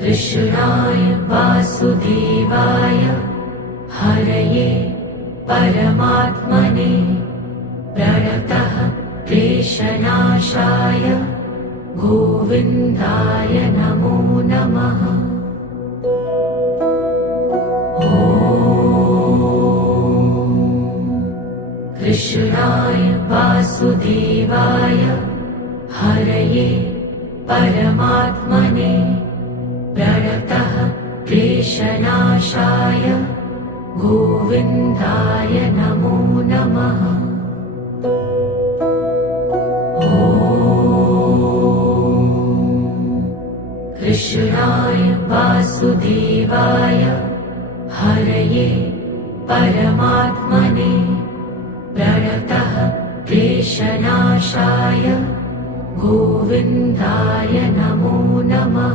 कृष्णाय वासुदेवाय हरये परमात्मने प्रणतः क्लेशनाशाय गोविन्दाय नमो नमः। कृष्णाय वासुदेवाय हरये परमात्मने प्रणतः क्लेशनाशाय गोविन्दाय नमो नमः। कृष्णाय वासुदेवाय हरये परमात्मने प्रणतः क्लेशनाशाय गोविन्दाय नमो नमः।